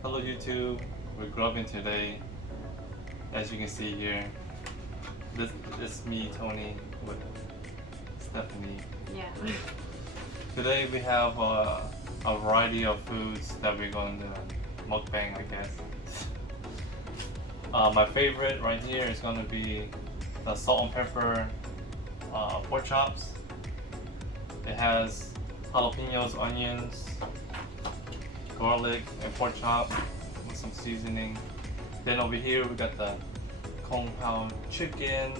Hello YouTube, we're grubbing today. As you can see here, this is me, Tony, with Stephanie. Yeah. Today we have a variety of foods that we're going to mukbang, I guess. My favorite right here is going to be the salt and pepper pork chops. It has jalapenos, onions, garlic, and pork chop with some seasoning. Then over here we got the Kung Pao chicken.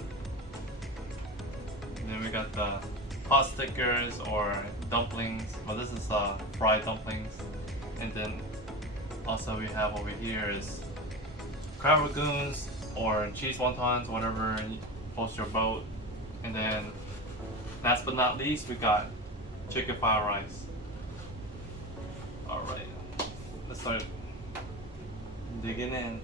And then we got the pot stickers or dumplings. Well, this is fried dumplings. And then also we have over here is crab ragoons or cheese wontons, whatever floats your boat. And then last but not least, we got chicken fried rice. All right. Let's start digging in.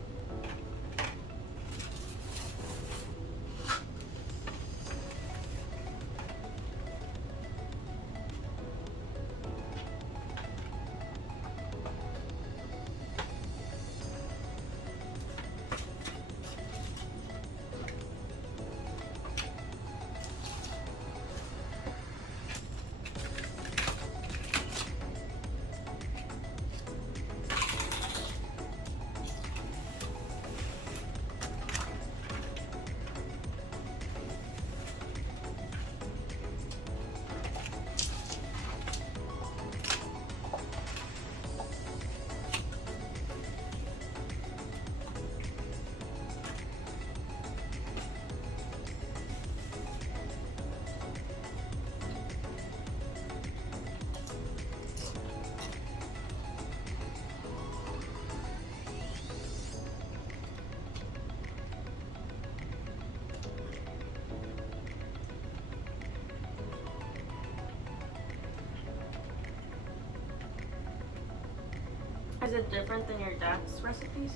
Is it different than your dad's recipes?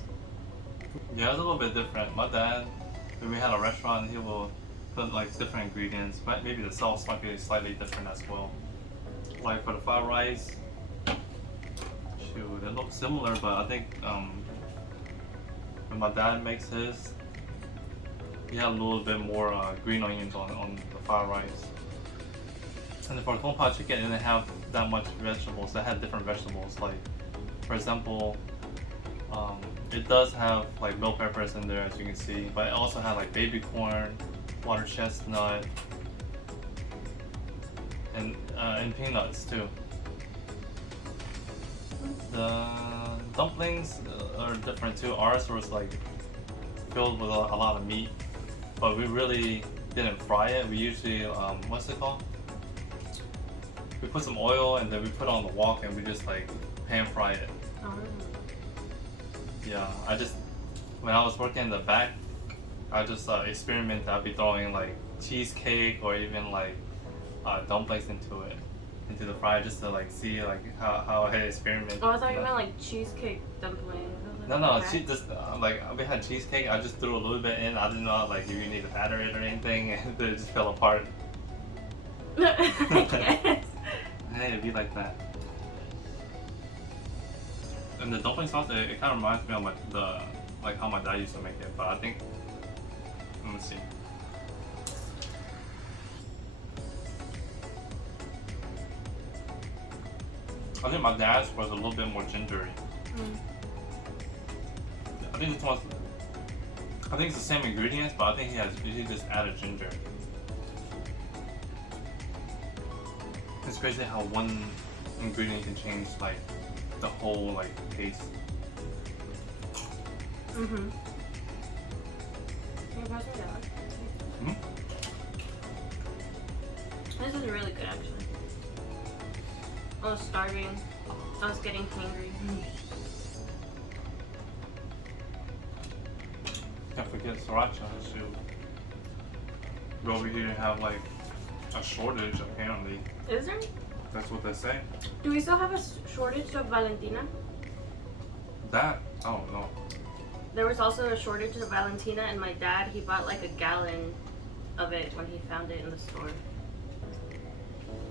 Yeah, it's a little bit different. My dad, when we had a restaurant, he will put like different ingredients. But maybe the sauce might be slightly different as well. Like for the fried rice, shoot, it looks similar, but I think when my dad makes his, he had a little bit more green onions on the fried rice. And then for the Kung Pao chicken, it didn't have that much vegetables. It had different vegetables. Like, for example, it does have like bell peppers in there, as you can see, but it also had like baby corn, water chestnut, and peanuts too. The dumplings are different too. Ours was like filled with a lot of meat, but we really didn't fry it. We usually, what's it called? We put some oil and then we put it on the wok and we just like pan fry it. Oh. Yeah, when I was working in the back, I just experimented. I'd be throwing like cheesecake or even like dumplings into the fryer just to like see like how I experiment. Oh, I thought you meant like cheesecake dumplings. No, no, just like we had cheesecake. I just threw a little bit in. I didn't know like if you need to batter it or anything, and it just fell apart. I guess. Hey, it'd be like that. And the dumpling sauce, it kind of reminds me of like how my dad used to make it. But I think, let me see. I think my dad's was a little bit more gingery. I think this one's, I think it's the same ingredients, but I think he just added ginger. It's crazy how one ingredient can change like the whole like taste. Mhm. Can you pass me that? Hmm? This is really good actually. I was starving. I was getting hungry. Can't forget sriracha. Shoot. We over here have like a shortage apparently. Is there? That's what they say. Do we still have a shortage of Valentina? That? Oh no. There was also a shortage of Valentina, and my dad, he bought like a gallon of it when he found it in the store.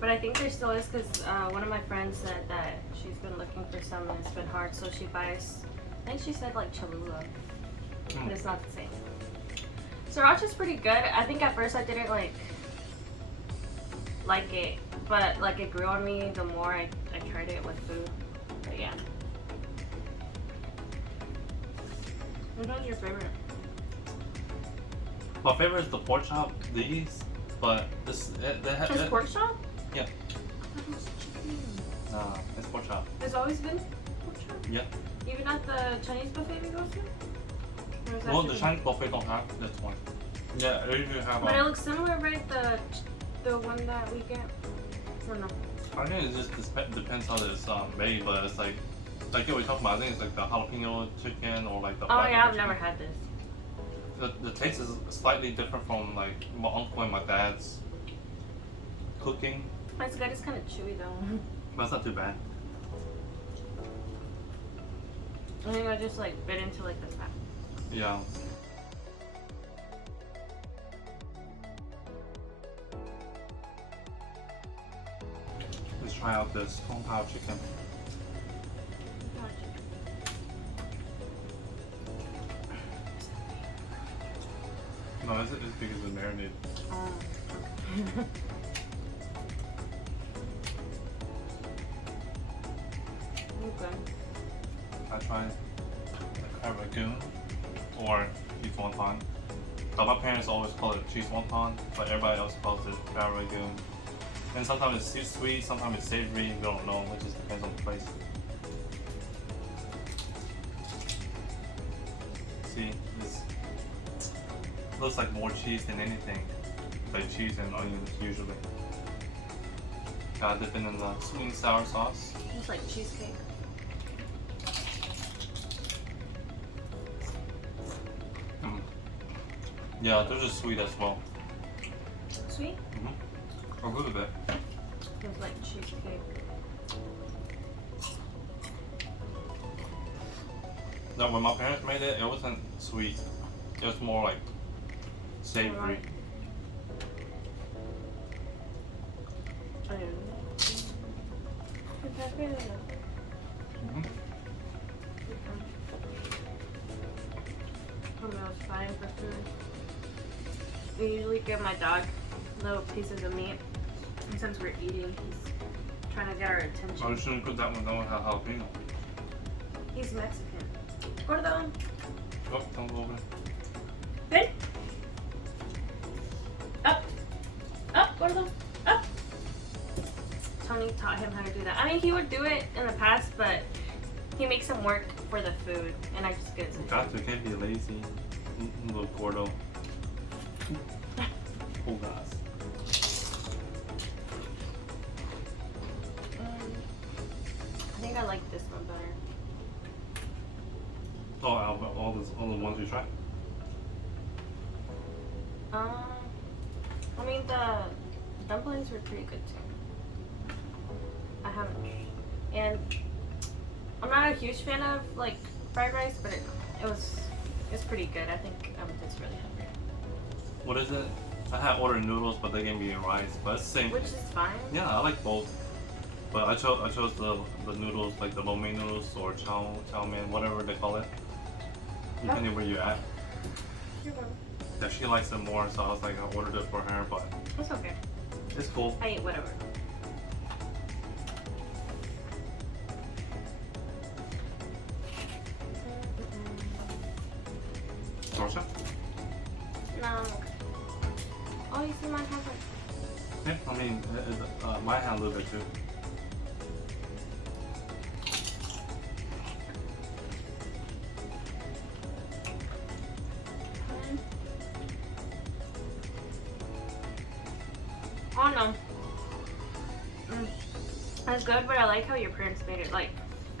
But I think there still is because one of my friends said that she's been looking for some and it's been hard, so she buys I think she said like Cholula, Mm. but it's not the same. Sriracha's pretty good. I think at first I didn't like it, but like it grew on me the more I tried it with food. But yeah. Which one's your favorite? My favorite is the pork chop. These, but this It's pork chop? Yeah. I thought it was chicken. Nah, it's pork chop. It's always been pork chop? Yeah. Even at the Chinese buffet we go to? Or is that Well, the chicken? Chinese buffet don't have this one. Yeah, they usually have. But it looks similar, right? The one that we get. Or no? I think it just depends how it's made, but it's like what we're talking about. I think it's like the jalapeno chicken or like the. Oh fried yeah, I've chicken. never had this. The taste is slightly different from like my uncle and my dad's cooking, It's good. It's kind of chewy though. but it's not too bad. I think I just like bit into like the fat. Yeah. Let's try out this Kung Pao chicken. No, it's because it's marinated. Oh. Okay. I tried the crab ragoon or cheese wonton. But my parents always call it cheese wonton, but everybody else calls it crab ragoon. And sometimes it's sweet, sometimes it's savory. You don't know. It just depends on the place. See, this looks like more cheese than anything. Like cheese and onions usually. Gotta dip it in the sweet and sour sauce. It's like cheesecake. Yeah, they're just sweet as well. Sweet? Mm-hmm. A little bit. It's like cheesecake. Now, when my parents made it, it wasn't sweet. It was more like savory. Alright. I don't know. Is that good enough? Mm-hmm. I was fine for food. We usually give my dog little pieces of meat. And since we're eating, he's trying to get our attention. I shouldn't put that one down with jalapeno. He's Mexican. Gordo. Oh, don't go over. Good. Up. Up, Gordo. Up. Tony taught him how to do that. I mean, he would do it in the past, but he makes him work for the food, and I just get You got to, can't be lazy. Little Gordo. Oh, guys. I think I like this one better. Oh, out of all the ones we tried. I mean the dumplings were pretty good too. I haven't, and I'm not a huge fan of like fried rice, but it's pretty good. I think it's really hungry. What is it? I had ordered noodles, but they gave me rice. But it's the same. Which is fine. Yeah, I like both. But I chose the noodles, like the lo mein noodles or chow mein, whatever they call it. Depending where you're at. You're welcome. Yeah, she likes it more, so I was like, I ordered it for her, but It's okay. it's cool. I eat whatever. Dorsha? No, I'm okay. Oh, you see mine has like. Yeah, I mean, mine had a little bit too. Oh no. That's good, but I like how your parents made it. Like,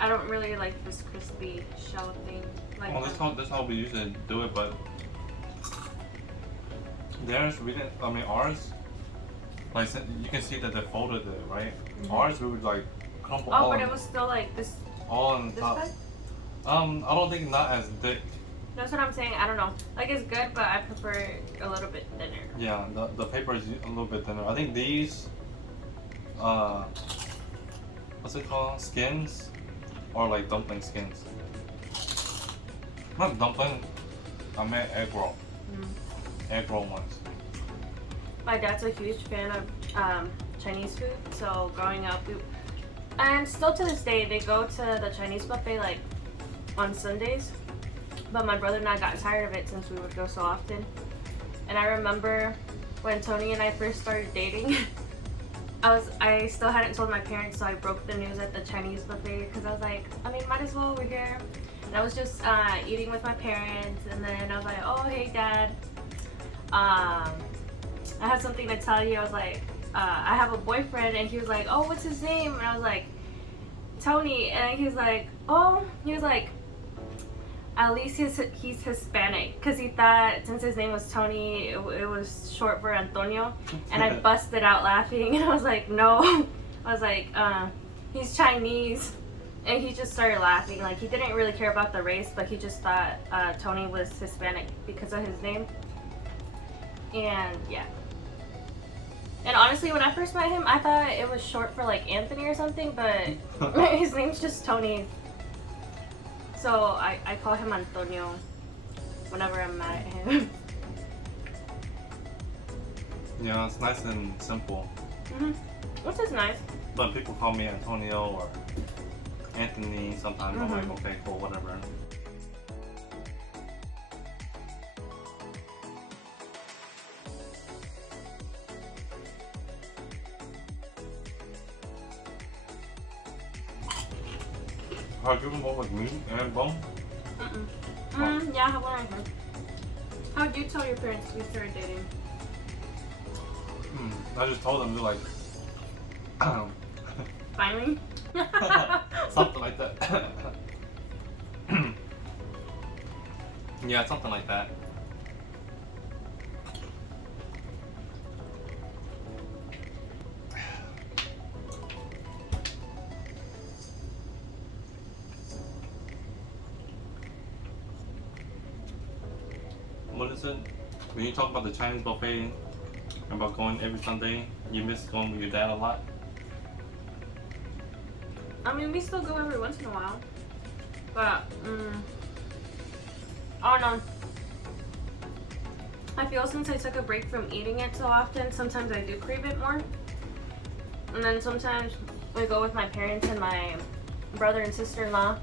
I don't really like this crispy shell thing. Like, Well, that's how we usually do it, but theirs, we didn't, I mean, ours, like, you can see that they folded it, right? Mhm. Ours, we would, like, crumple oh, all, but it was still like this. all on This top. bad? I don't think not as thick. That's what I'm saying. I don't know. Like, it's good, but I prefer it a little bit thinner. Yeah, the paper is a little bit thinner. I think these, what's it called? Skins? Or like dumpling skins. Not dumpling. I meant egg roll. Egg roll ones. My dad's a huge fan of Chinese food, so growing up, and still to this day, they go to the Chinese buffet like on Sundays. But my brother and I got tired of it since we would go so often. And I remember when Tony and I first started dating, I still hadn't told my parents, so I broke the news at the Chinese buffet because I was like, I mean, might as well, we're here. And I was just eating with my parents, and then I was like, oh, hey, Dad. I have something to tell you. I was like, I have a boyfriend, and he was like, oh, what's his name? And I was like, Tony. And he was like, at least he's Hispanic, because he thought since his name was Tony, it was short for Antonio. And I busted out laughing, and I was like, no. I was like, he's Chinese. And he just started laughing. Like, he didn't really care about the race, but he just thought Tony was Hispanic because of his name. And yeah. And honestly, when I first met him, I thought it was short for like Anthony or something, but his name's just Tony. So I call him Antonio whenever I'm mad at him. Yeah, it's nice and simple. Which is nice. But people call me Antonio or Anthony sometimes. I'm like, okay, cool, whatever. Have you ever bought like meat and bone? Yeah, I have one right here. How'd you tell your parents we started dating? I just told them to like, Finally? something like that. Yeah, something like that. What is it? When you talk about the Chinese buffet, about going every Sunday, you miss going with your dad a lot? I mean, we still go every once in a while. But, I don't know. I feel since I took a break from eating it so often, sometimes I do crave it more. And then sometimes we go with my parents and my brother and sister-in-law.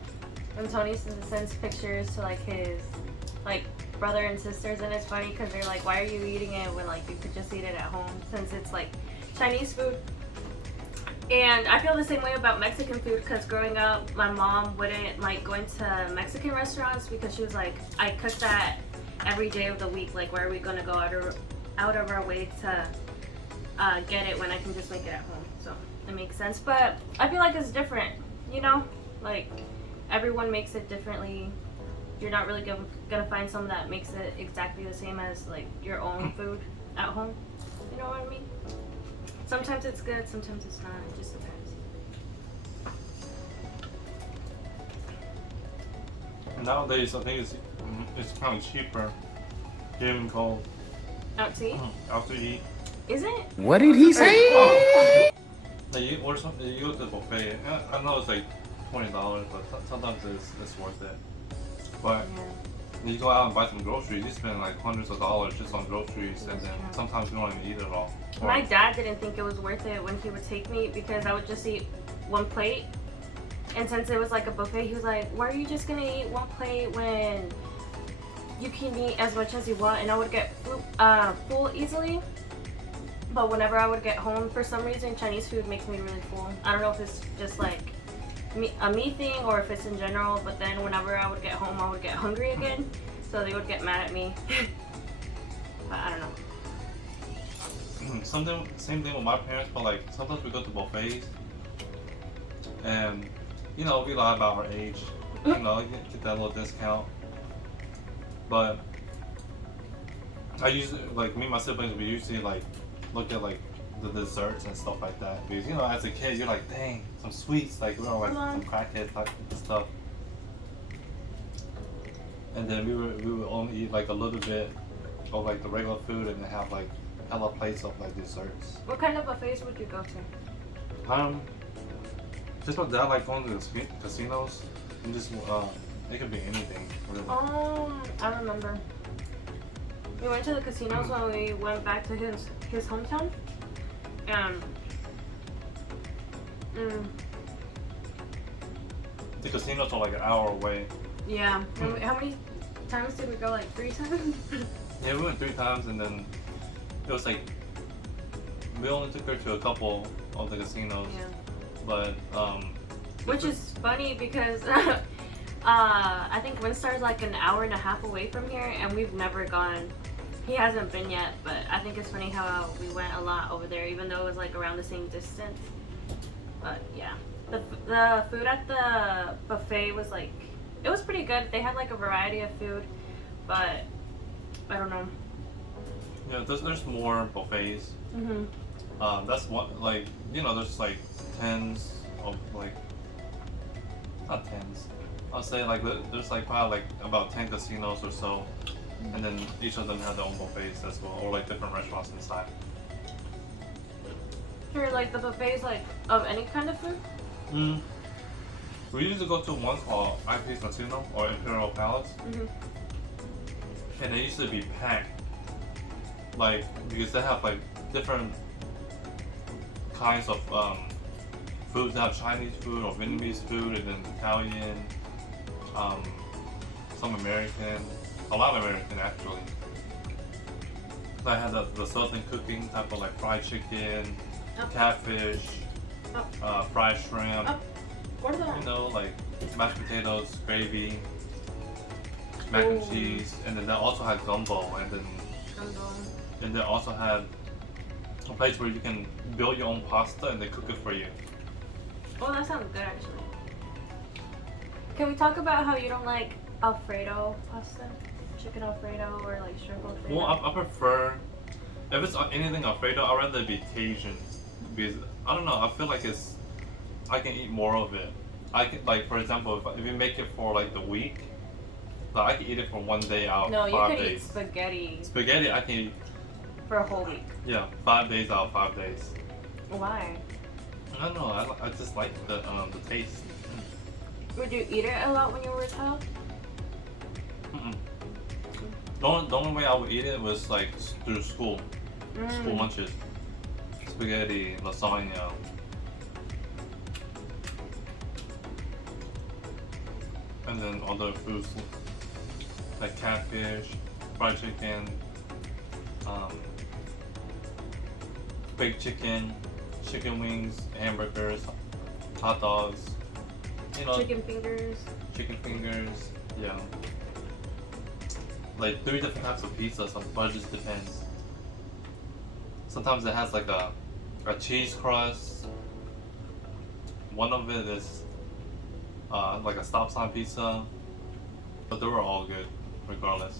And Tony sends pictures to like his brother and sisters, and it's funny because they're like, why are you eating it when like you could just eat it at home, since it's like Chinese food. And I feel the same way about Mexican food, because growing up my mom wouldn't like going to Mexican restaurants because she was like, I cook that every day of the week, like why are we going to go out of our way to get it when I can just make it at home? So it makes sense. But I feel like it's different, you know, like everyone makes it differently. You're not really gonna find someone that makes it exactly the same as like your own food at home. You know what I mean? Sometimes it's good, sometimes it's not. It just depends. Nowadays, I think it's kind of cheaper getting cold Out to eat? out to eat. Is it? What did he say? Like you order something, you go to the buffet. I know it's like $20, but sometimes it's worth it. But you go out and buy some groceries, you spend like hundreds of dollars just on groceries, and then sometimes you don't even eat it all. My dad didn't think it was worth it when he would take me because I would just eat one plate. And since it was like a buffet, he was like, why are you just gonna eat one plate when you can eat as much as you want? And I would get full easily. But whenever I would get home, for some reason, Chinese food makes me really full. I don't know if it's just like a me thing or if it's in general, but then whenever I would get home, I would get hungry again. So they would get mad at me. But I don't know. Same thing with my parents, but like sometimes we go to buffets and you know, we lie about our age, you know, get that little discount. But I usually, like me and my siblings, we usually like look at like the desserts and stuff like that, because you know, as a kid, you're like, dang, some sweets, like we're like some crackhead type stuff. And then we would only eat like a little bit of like the regular food, and then have like hella plates of like desserts. What kind of buffets would you go to? Just my dad like going to the casinos and just It could be anything, really. I remember. We went to the casinos when we went back to his hometown. The casinos are like an hour away. Yeah. How many times did we go? Like 3 times? Yeah, we went 3 times, and then it was like we only took her to a couple of the casinos. Yeah. But which is funny because I think Windstar's like an hour and a half away from here, and we've never gone. He hasn't been yet, but I think it's funny how we went a lot over there, even though it was like around the same distance. But yeah, the food at the buffet was like, it was pretty good. They had like a variety of food, but I don't know. Yeah, there's more buffets. That's what, like, you know, there's like tens of like, not tens. I'll say like there's like probably like about 10 casinos or so, and then each of them have their own buffets as well, or like different restaurants inside. Sure, like the buffets like of any kind of food. We usually go to one called IP's Latino or Imperial Palace, and they used to be packed, like because they have like different kinds of foods. They have Chinese food or Vietnamese food, and then Italian, some American, a lot of American actually. I had the southern cooking type of like fried chicken, catfish, fried shrimp. You know, like mashed potatoes, gravy, mac and cheese, and then they also had gumbo, and they also had a place where you can build your own pasta and they cook it for you. Oh, that sounds good actually. Can we talk about how you don't like Alfredo pasta? Chicken Alfredo or like shrimp Alfredo? Well, I prefer, if it's anything Alfredo, I'd rather it be Cajun. Because, I don't know, I feel like I can eat more of it. I can, like, for example, if you make it for like the week, like, I can eat it for 1 day out of 5 days. No, you could eat spaghetti. Spaghetti, I can eat. For a whole week. Yeah, 5 days out of 5 days. Why? I don't know, I just like the taste. Would you eat it a lot when you were a child? The only way I would eat it was like through school. School lunches. Spaghetti, lasagna. And then other foods like catfish, fried chicken, baked chicken, chicken wings, hamburgers, hot dogs. You know, chicken fingers. Yeah. Like 3 different types of pizza, but it just depends. Sometimes it has like a cheese crust. One of it is like a stop sign pizza. But they were all good, regardless.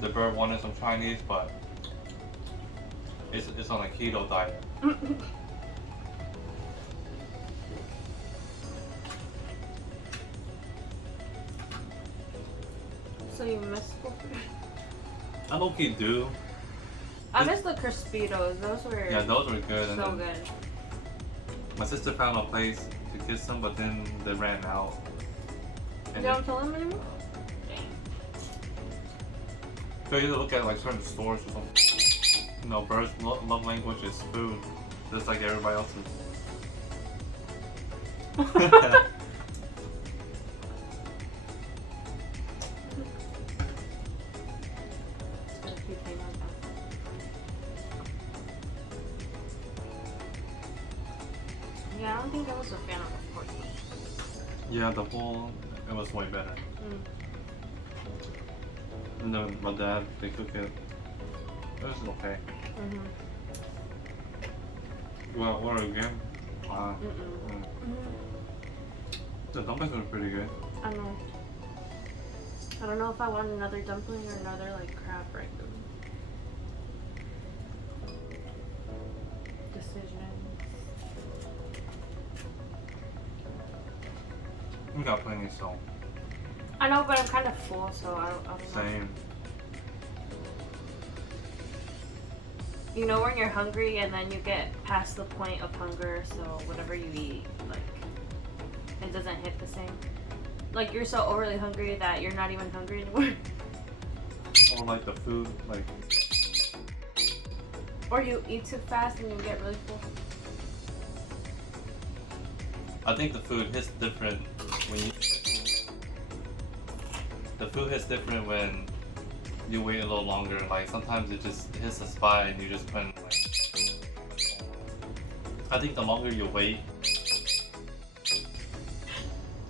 The bird wanted some Chinese, but it's on a keto diet. So you miss school food? I low-key do. I miss the Crispitos. Those were those were good. So good. My sister found a place to get some, but then they ran out. You don't tell them anymore? So you look at like certain stores or something. You know, birds' love language is food, just like everybody else's. Yeah, I don't think I was a fan of the pork. Yeah, the bowl, it was way better. And then my dad, they cook it. It was okay. You want order again? The dumplings were pretty good. I know. I don't know if I want another dumpling or another like crab ragout. Decision. We got plenty, so. I know, but I'm kind of full, so I don't know. Same. you know when you're hungry and then you get past the point of hunger, so whatever you eat, like, it doesn't hit the same. Like, you're so overly hungry that you're not even hungry anymore. Or like the food, like. Or you eat too fast and you get really full. I think the food hits different when you. The food hits different when you wait a little longer. Like sometimes it just hits a spot and you just put in, like. I think the longer you wait.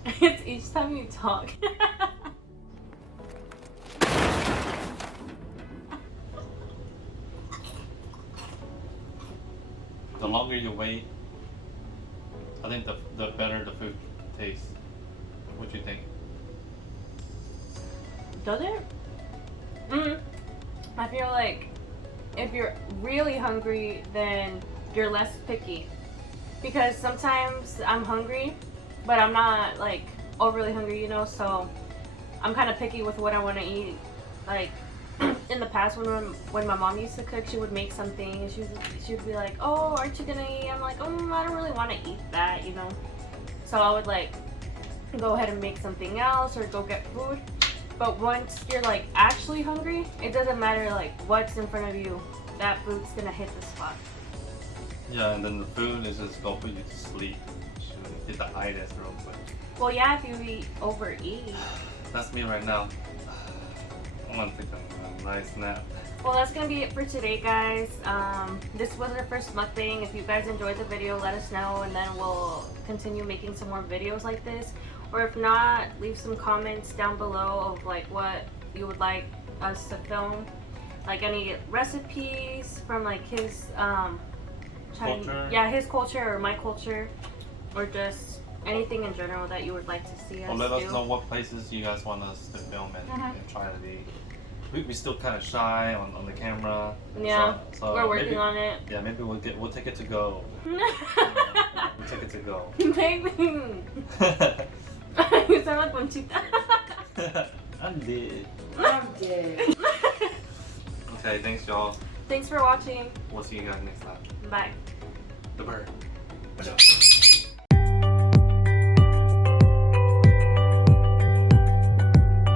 It's each time you talk. The longer you wait, I think the better the food tastes. What do you think? Does it? I feel like if you're really hungry, then you're less picky. Because sometimes I'm hungry, but I'm not like overly hungry, you know, so I'm kind of picky with what I want to eat. Like in the past when my mom used to cook, she would make something and she would be like, oh, aren't you gonna eat? I'm like, I don't really want to eat that, you know. So I would like go ahead and make something else or go get food. But once you're like actually hungry, it doesn't matter like what's in front of you, that food's gonna hit the spot. Yeah, and then the food is just gonna put you to sleep. Should hit the itis real quick. Well, yeah, if you overeat. That's me right now. I want to take a nice nap. Well, that's gonna be it for today, guys. This was our first mukbang. If you guys enjoyed the video, let us know, and then we'll continue making some more videos like this. Or if not, leave some comments down below of like what you would like us to film, like any recipes from like his Chinese, culture. Yeah, his culture or my culture, or just anything in general that you would like to see us Or let do. us know what places you guys want us to film and try to be. We still kind of shy on the camera. Yeah, so we're working maybe, on it. Yeah, maybe we'll take it to go. We'll take it to go. Maybe. You sound like Conchita. I'm dead. I'm dead. Okay, thanks y'all. Thanks for watching. We'll see you guys next time. Bye. The bird.